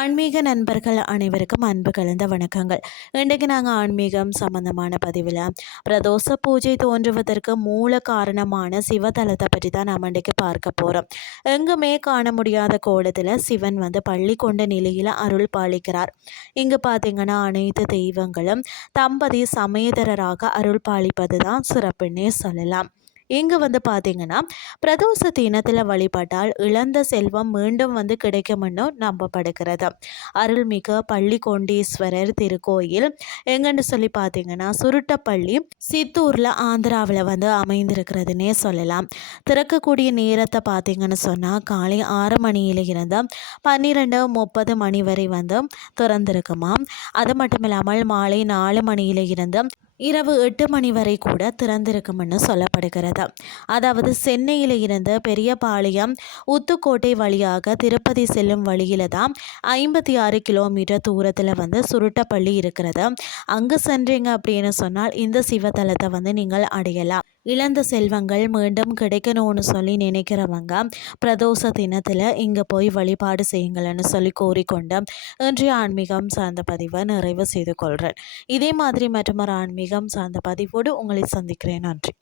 ஆன்மீக நண்பர்கள் அனைவருக்கும் அன்பு கலந்த வணக்கங்கள். இன்றைக்கு நாங்கள் ஆன்மீகம் சம்பந்தமான பதிவில் பிரதோஷ பூஜை தோன்றுவதற்கு மூல காரணமான சிவதலத்தை பற்றி தான் நாம் இன்றைக்கு பார்க்க போகிறோம். எங்குமே காண முடியாத கோலத்தில் சிவன் பள்ளி கொண்ட நிலையில் அருள் பாலிக்கிறார். இங்கு பார்த்தீங்கன்னா அனைத்து தெய்வங்களும் தம்பதி சமேதரராக அருள் பாலிப்பது தான் சிறப்புன்னே சொல்லலாம். இங்கு பார்த்தீங்கன்னா பிரதோஷ தினத்தில் வழிபட்டால் இழந்த செல்வம் மீண்டும் கிடைக்கும்னு நம்பப்படுகிறது. அருள்மிகு பள்ளிகொண்டீஸ்வரர் திருக்கோயில் எங்கன்னு சொல்லி பார்த்தீங்கன்னா சுருட்டப்பள்ளி சித்தூரில் ஆந்திராவில் அமைந்திருக்கிறதுனே சொல்லலாம். திறக்கக்கூடிய நேரத்தை பார்த்தீங்கன்னு சொன்னால் காலை 6 மணியில இருந்து 12:30 மணி வரை திறந்திருக்குமாம். அது மட்டும் இல்லாமல் மாலை 4 மணியில இருந்து இரவு 8 மணி வரை கூட திறந்திருக்கும்னு சொல்லப்படுகிறது. அதாவது சென்னையில் இருந்து பெரியபாளையம் உத்துக்கோட்டை வழியாக திருப்பதி செல்லும் வழியில தான் 56 கிலோமீட்டர் தூரத்தில் சுருட்டப்பள்ளி இருக்கிறது. அங்கு சென்றீங்க அப்படின்னு சொன்னால் இந்த சிவத்தலத்தை நீங்கள் அடையலாம். இழந்த செல்வங்கள் மீண்டும் கிடைக்கணும்னு சொல்லி நினைக்கிறவங்க பிரதோஷ தினத்தில் இங்கே போய் வழிபாடு செய்யுங்கள்னு சொல்லி கோரிக்கொண்டு இன்றைய ஆன்மீகம் சார்ந்த பதிவை நிறைவு செய்து கொள்கிறேன். இதே மாதிரி மற்றொரு ஆன்மீகம் சார்ந்த பதிவோடு உங்களை சந்திக்கிறேன். நன்றி.